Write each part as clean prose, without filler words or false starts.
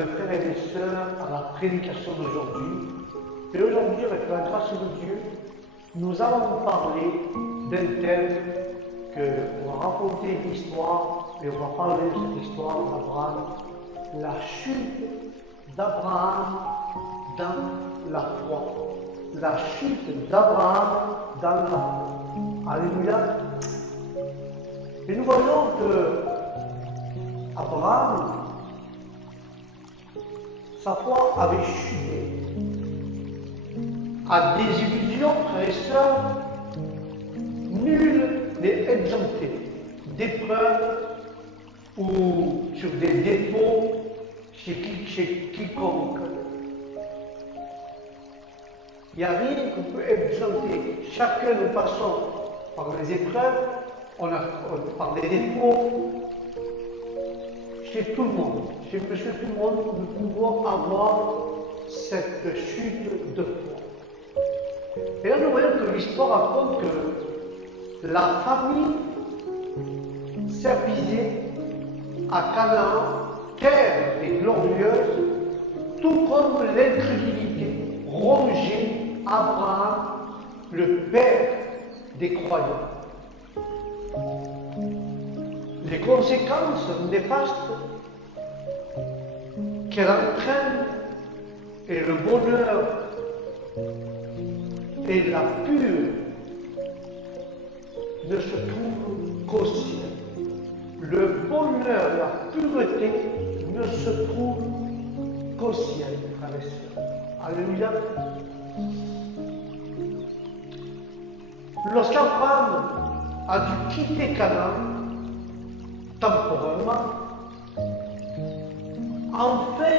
mes frères et mes sœurs, à la prédication d'aujourd'hui. Et aujourd'hui, avec la grâce de Dieu, nous allons parler d'un thème on va raconter une histoire, et on va parler de cette histoire d'Abraham, la chute d'Abraham dans la foi. La chute d'Abraham dans la foi. Alléluia. Et nous voyons que Abraham, sa foi avait chuté. À des illusions, frères et sœurs, nul n'est exempté d'épreuves ou sur des défauts chez quiconque. Il n'y a rien qu'on peut exempter. Chacun nous passons par les épreuves, par des défauts, chez tout le monde. Chez monsieur tout le monde, nous pouvons avoir cette chute de foi. Et là, nous voyons que l'histoire raconte que la famille servisait à Canaan, terre et glorieuse, tout comme l'incrédulité rongeait Abraham, le père des croyants. Les conséquences néfastes qu'elle entraîne et le bonheur et la pure ne se trouvent qu'au ciel. Le bonheur, la pureté ne se trouve qu'au ciel, frères et sœurs. Alléluia. Lorsqu'Abraham a dû quitter Canaan, temporairement, afin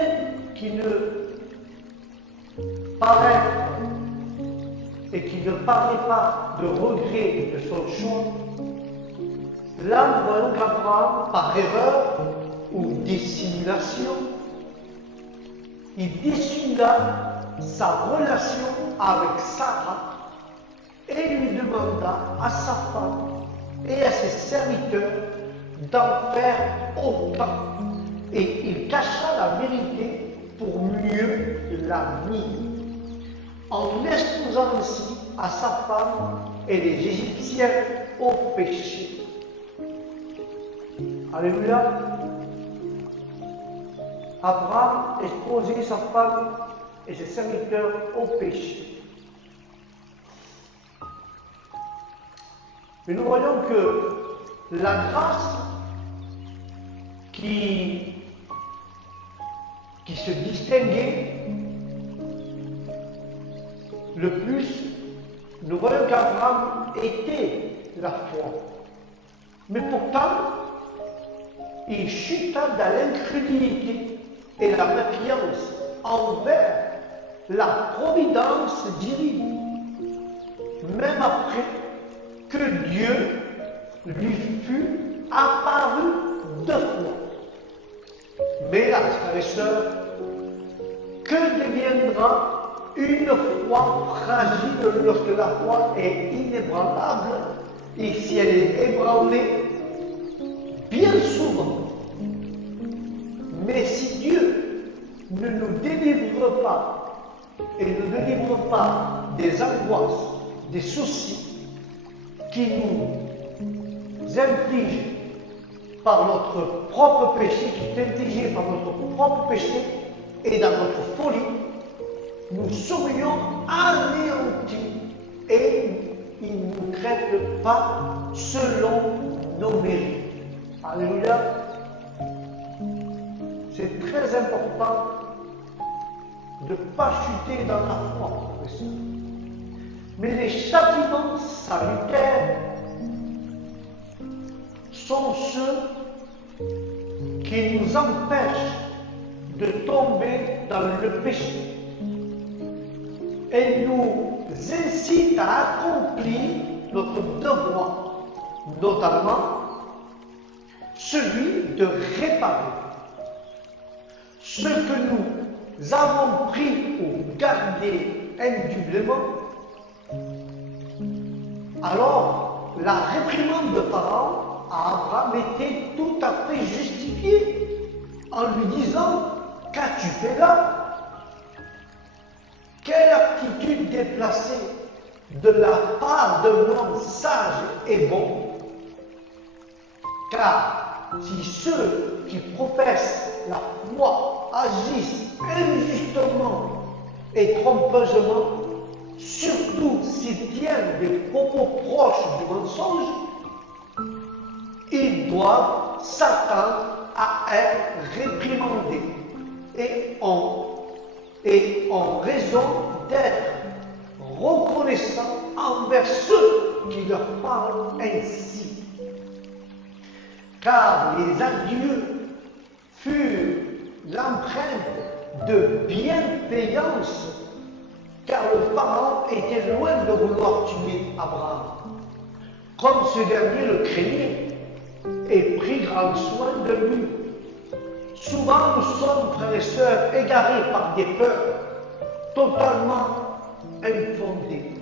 qu'il ne paraisse et qu'il ne parlait pas de regret de son choix, là, nous voyons qu'Abraham, par erreur ou dissimulation, il dissimula sa relation avec Sarah et lui demanda à sa femme et à ses serviteurs d'en faire autant. Et il cacha la vérité pour mieux la nier, en exposant ainsi à sa femme et les Égyptiens au péché. Alléluia. Abraham exposait sa femme et ses serviteurs au péché. Et nous voyons que la grâce qui se distinguait le plus, nous voyons qu'Abraham était la foi. Mais pourtant, il chuta dans l'incrédulité et la méfiance envers la providence divine, même après que Dieu lui fut apparu deux fois. Mais là, frères et sœurs, que deviendra une foi fragile lorsque la foi est inébranlable et si elle est ébranlée? Bien souvent. Mais si Dieu ne nous délivre pas et ne délivre pas des angoisses, des soucis qui nous infligent par notre propre péché, qui est infligé par notre propre péché et dans notre folie, nous serions anéantis et il ne nous traite pas selon nos mérites. Alléluia. C'est très important de ne pas chuter dans la foi. Mais les châtiments salutaires sont ceux qui nous empêchent de tomber dans le péché et nous incitent à accomplir notre devoir, notamment celui de réparer ce que nous avons pris ou gardé indublement. Alors, la réprimande de Pharaon à Abraham était tout à fait justifiée en lui disant: qu'as-tu qu'as-tu fait là? Quelle attitude déplacée de la part d'un homme sage et bon? Car si ceux qui professent la foi agissent injustement et trompeusement, surtout s'ils tiennent des propos proches du mensonge, ils doivent s'attendre à être réprimandés et en raison d'être reconnaissants envers ceux qui leur parlent ainsi. Car les adieux furent l'empreinte de bienveillance, car le Pharaon était loin de vouloir tuer Abraham, comme ce dernier le craignait et prit grand soin de lui. Souvent, nous sommes, frères et sœurs, égarés par des peurs totalement infondées.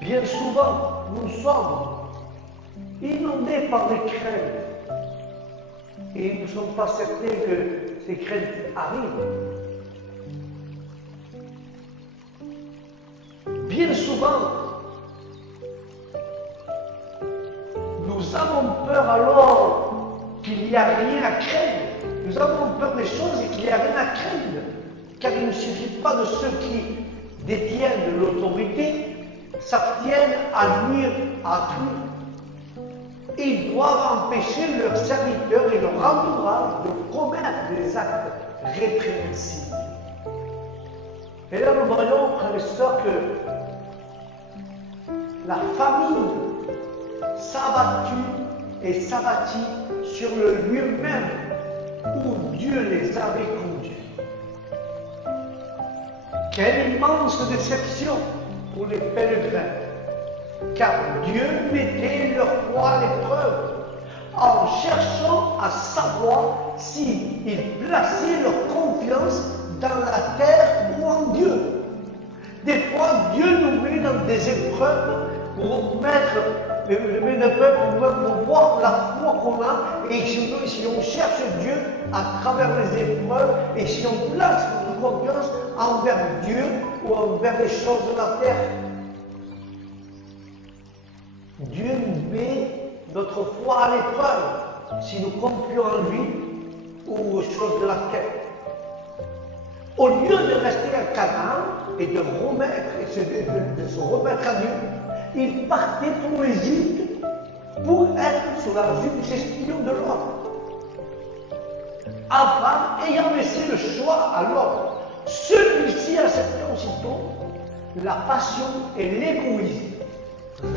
Bien souvent, nous sommes inondés par des craintes et nous ne sommes pas certains que ces craintes arrivent. Bien souvent, nous avons peur alors qu'il n'y a rien à craindre. Nous avons peur des choses et qu'il n'y a rien à craindre. Car il ne suffit pas de ceux qui détiennent l'autorité s'abstiennent à nuire à tout. Ils doivent empêcher leurs serviteurs et leur entourage de commettre des actes répréhensibles. Et là, nous voyons, frères et sœurs, que la famille s'abattit et s'abattit sur le lieu même où Dieu les avait conduits. Quelle immense déception pour les pèlerins, car Dieu mettait leur foi à l'épreuve en cherchant à savoir s'ils plaçaient leur confiance dans la terre ou en Dieu. Des fois, Dieu nous met dans des épreuves pour voir la foi qu'on a, et si on cherche Dieu à travers les épreuves, et si on place notre confiance envers Dieu ou envers les choses de la terre. Dieu nous met notre foi à l'épreuve si nous confions en lui ou aux choses de la terre. Au lieu de rester à Canaan et de se remettre à Dieu, il partait pour l'Égypte pour être sous la gestion de l'homme. Abraham ayant laissé le choix à l'homme, celui-ci acceptait aussitôt la passion et l'égoïsme,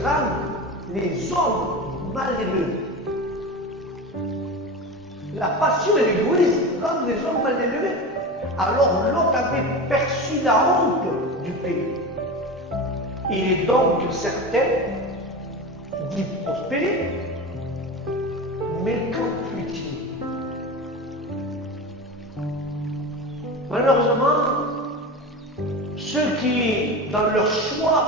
rendent les hommes malheureux. La passion et l'égoïsme rendent les hommes malheureux. Alors Lot avait perçu la honte du pays. Il est donc certain d'y prospérer. Mais qu'en fut-il? Malheureusement, ceux qui, dans leur choix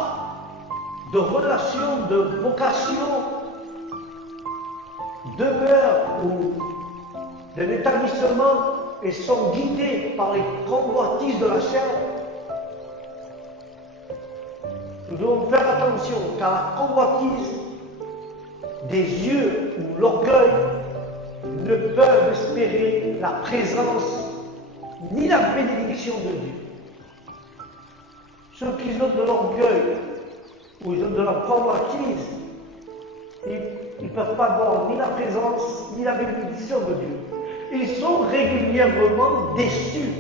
de relation, de vocation, demeurent ou d'un établissement et sont guidés par les convoitises de la chair, nous devons faire attention, car la convoitise des yeux ou l'orgueil ne peuvent espérer la présence ni la bénédiction de Dieu. Ceux qui ont de l'orgueil ou ils ont de la convoitise, ils ne peuvent pas voir ni la présence ni la bénédiction de Dieu. Ils sont régulièrement déçus,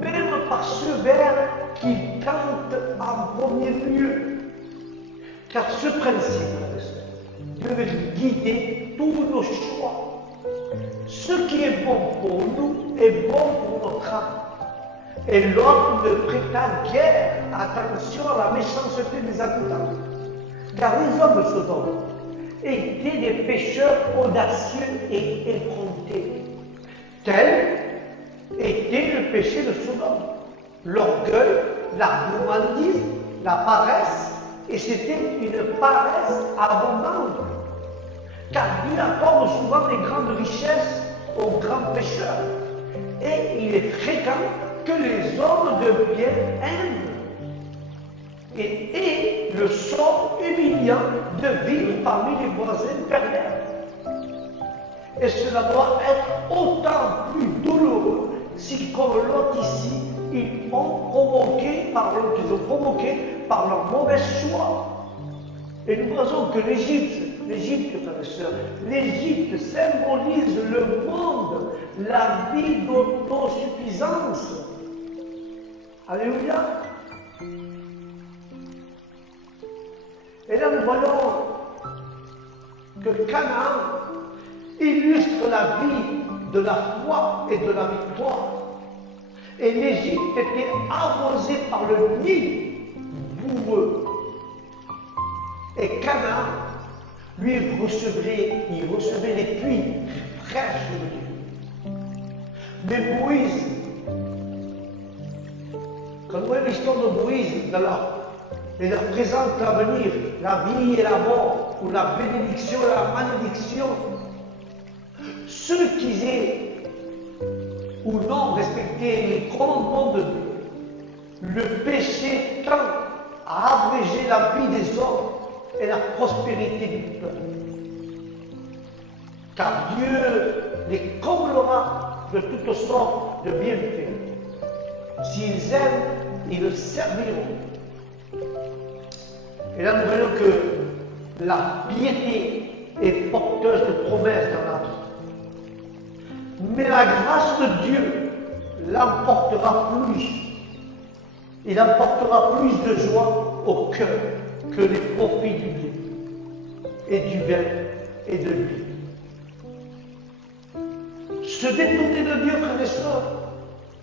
même par ceux vers qui tentent en premier lieu. Car ce principe devait guider tous nos choix. Ce qui est bon pour nous est bon pour notre âme. Et l'homme ne prêta guère attention à la méchanceté des habitants. Car les hommes de Sodome étaient des pécheurs audacieux et effrontés. Tel était le péché de Sodome. L'orgueil, la gourmandise, la paresse, et c'était une paresse abondante. Car Dieu accorde souvent des grandes richesses aux grands pécheurs. Et il est fréquent que les hommes de bien aiment. Et le sort humiliant de vivre parmi les voisins pervers. Et cela doit être autant plus douloureux si, comme l'autre ici, ils ont provoqué par leur mauvais choix. Et nous voyons que l'Égypte, frères et sœurs, l'Égypte symbolise le monde, la vie d'autosuffisance. Alléluia. Et là, nous voyons que Canaan illustre la vie de la foi et de la victoire. Et l'Égypte était arrosée par le Nil boueux. Et Canaan, lui, il recevait les pluies fraîches de Dieu. Mais Moïse, quand nous voyons l'histoire de Moïse, il leur présente l'avenir, la vie et la mort, ou la bénédiction et la malédiction. Ceux qui aient ou non respecté les commandements de Dieu, le péché tend à abréger la vie des hommes et la prospérité du peuple. Car Dieu les comblera de toutes sortes de bienfaits. S'ils aiment, ils le serviront. Et là, nous voyons que la piété est porteuse de promesses dans la vie. Mais la grâce de Dieu l'emportera plus. Il emportera plus de joie au cœur que les profits du bien et du vin et de l'huile. Se détourner de Dieu, frères et sœurs,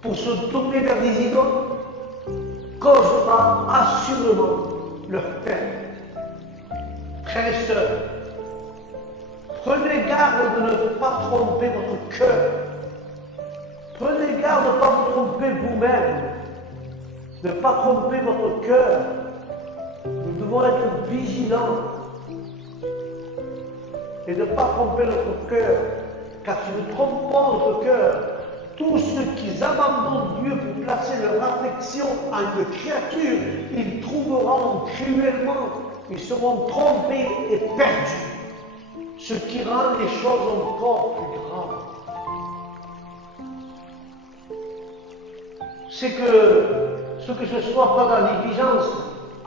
pour se tourner vers des idoles, causera assurément leur peine. Frères et sœurs, prenez garde de ne pas tromper votre cœur. Prenez garde de ne pas vous tromper vous-même, de ne pas tromper votre cœur. Nous devons être vigilants et de ne pas tromper notre cœur, car si nous trompons notre cœur, tous ceux qui abandonnent Dieu pour placer leur affection en une créature, ils trouveront cruellement, ils seront trompés et perdus, ce qui rend les choses encore plus graves. C'est que ce soit pas dans négligence,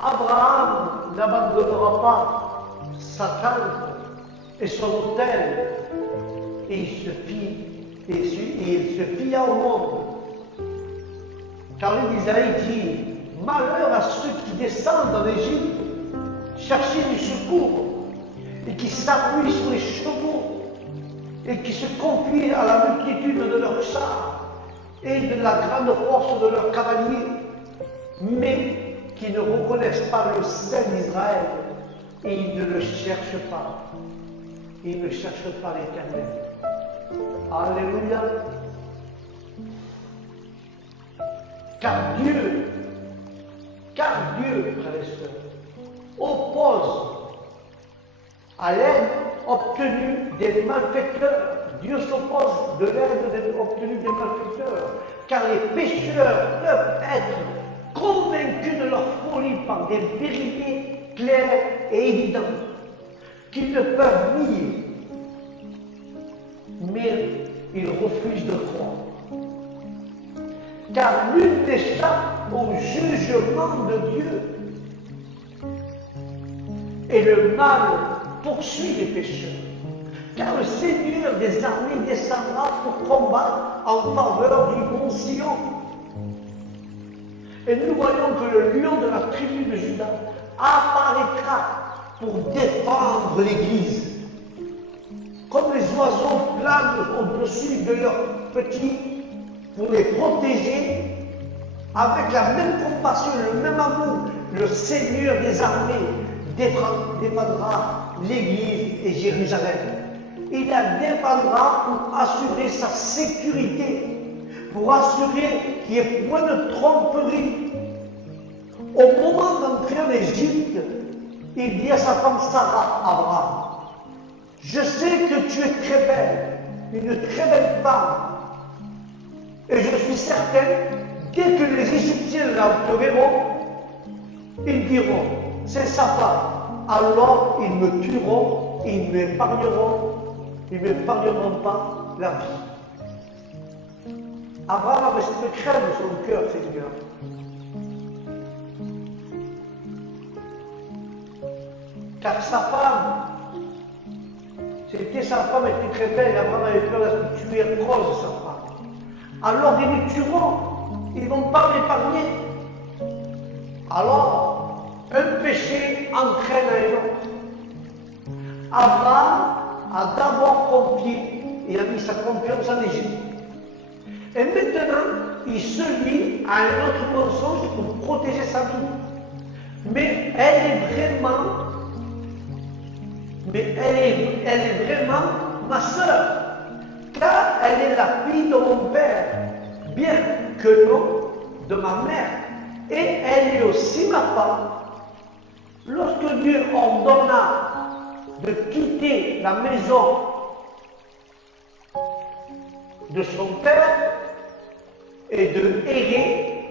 Abraham n'abandonnera pas sa tente et son autel, et il se fia au monde. Car l'Isaïe dit, malheur à ceux qui descendent en Égypte, chercher du secours, et qui s'appuient sur les chevaux, et qui se confient à la multitude de leurs chars, et de la grande force de leurs cavaliers, mais qui ne reconnaissent pas le Saint d'Israël, et ils ne le cherchent pas. Ils ne cherchent pas l'Éternel. Alléluia. Car Dieu, frères et sœurs, oppose à l'aide obtenue des malfaiteurs. Dieu s'oppose de l'aide obtenue des malfaiteurs, car les pécheurs peuvent être convaincus de leur folie par des vérités claires et évidentes qu'ils ne peuvent nier, mais ils refusent de croire. Car nul n'échappe au jugement de Dieu, et le mal poursuit les pécheurs. Car le Seigneur des armées descendra pour combattre en faveur du bon Sion. Et nous voyons que le lion de la tribu de Juda apparaîtra pour défendre l'Église. Comme les oiseaux planent au-dessus de leurs petits pour les protéger, avec la même compassion, le même amour, le Seigneur des armées défendra l'Église et Jérusalem. Il la défendra pour assurer sa sécurité, pour assurer qu'il n'y ait point de tromperie. Au moment d'entrer en Égypte, il dit à sa femme Sarah, Abraham, je sais que tu es très belle, une très belle femme. Et je suis certain, dès que les Égyptiens te verront, ils diront, c'est sa femme. Alors ils me tueront, ils ne m'épargneront pas la vie. Abraham avait cette crainte de son cœur, Seigneur. Car sa femme, sa femme était très belle, et Abraham avait peur d'être tué à cause de sa femme. Alors ils me tueront, ils ne vont pas m'épargner. Alors, un péché entraîne un autre. Abraham a d'abord confié et a mis sa confiance en Égypte. Et maintenant, il se lie à un autre mensonge pour protéger sa vie. Mais elle est vraiment ma sœur, car elle est la fille de mon père, bien que non de ma mère. Et elle est aussi ma femme. Lorsque Dieu ordonna de quitter la maison de son père et de errer,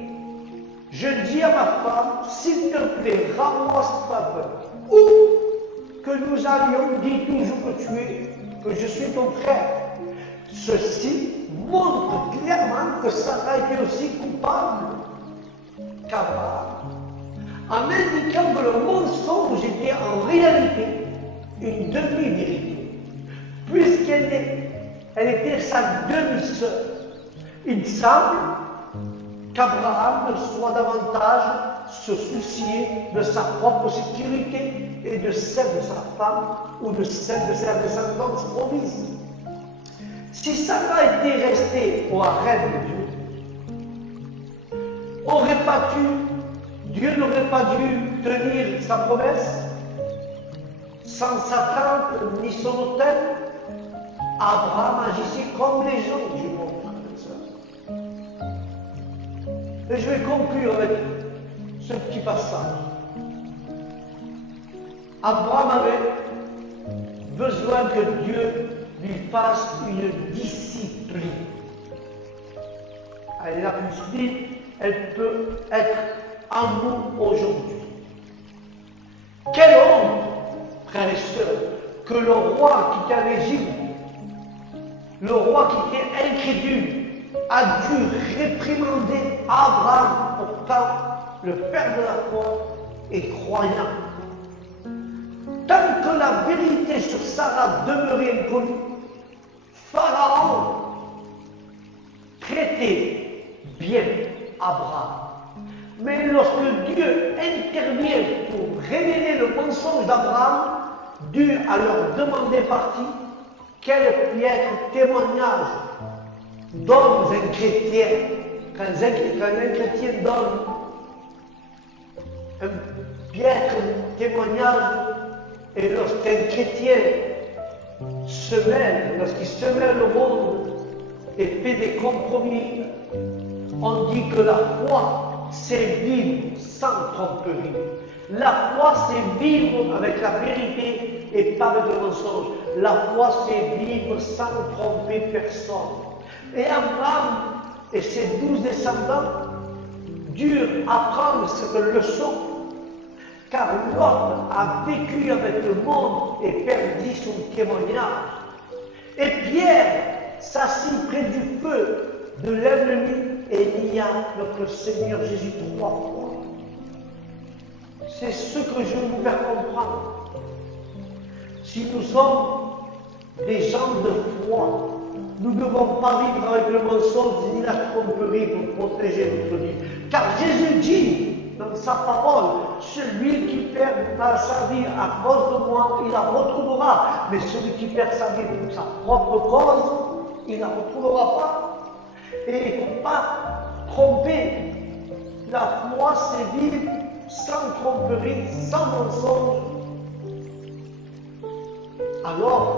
je dis à ma femme, s'il te plaît, rends-moi cette faveur. Ou que nous allions, dis toujours que je suis ton frère. Ceci montre clairement que Sarah était aussi coupable qu'Abraham, en indiquant que le mensonge était en réalité une demi-vérité, puisqu'elle était sa demi-sœur. Il semble qu'Abraham ne soit davantage se soucier de sa propre sécurité et de celle de sa femme ou de celle de sa descendance promise. Si Sarah était restée au harem de Dieu, Dieu n'aurait pas dû tenir sa promesse sans sa tente ni son hôtel. Abraham agissait comme les gens du monde, frères et sœurs. Et je vais conclure avec ce petit passage. Abraham avait besoin que Dieu lui fasse une discipline. La discipline, elle peut être en nous aujourd'hui. Quelle honte, frères et sœurs, que le roi qui était en Égypte, le roi qui était incrédule, a dû réprimander Abraham, pourtant le père de la foi et croyant. Tant que la vérité sur Sarah demeurait inconnue, Pharaon traitait bien Abraham. Mais lorsque Dieu intervient pour révéler le mensonge d'Abraham, Dieu a leur demandé partie. Quel piètre témoignage donne un chrétien quand un chrétien donne un piètre témoignage, et lorsqu'un chrétien lorsqu'il se mêle au monde et fait des compromis, on dit que la foi, c'est vivre sans tromperie. La foi, c'est vivre avec la vérité et pas avec le mensonge. La foi, c'est vivre sans tromper personne. Et Abraham et ses 12 descendants durent apprendre cette leçon, car Lot a vécu avec le monde et perdit son témoignage. Et Pierre s'assit près du feu de l'ennemi et nia notre Seigneur Jésus 3 fois. C'est ce que je veux vous faire comprendre. Si nous sommes des gens de foi, nous ne devons pas vivre avec le mensonge ni la tromperie pour protéger notre vie. Car Jésus dit dans sa parole, celui qui perd sa vie à cause de moi, il la retrouvera. Mais celui qui perd sa vie pour sa propre cause, il ne la retrouvera pas. Et il ne faut pas tromper. La foi, c'est vivre sans tromperie, sans mensonge. Alors,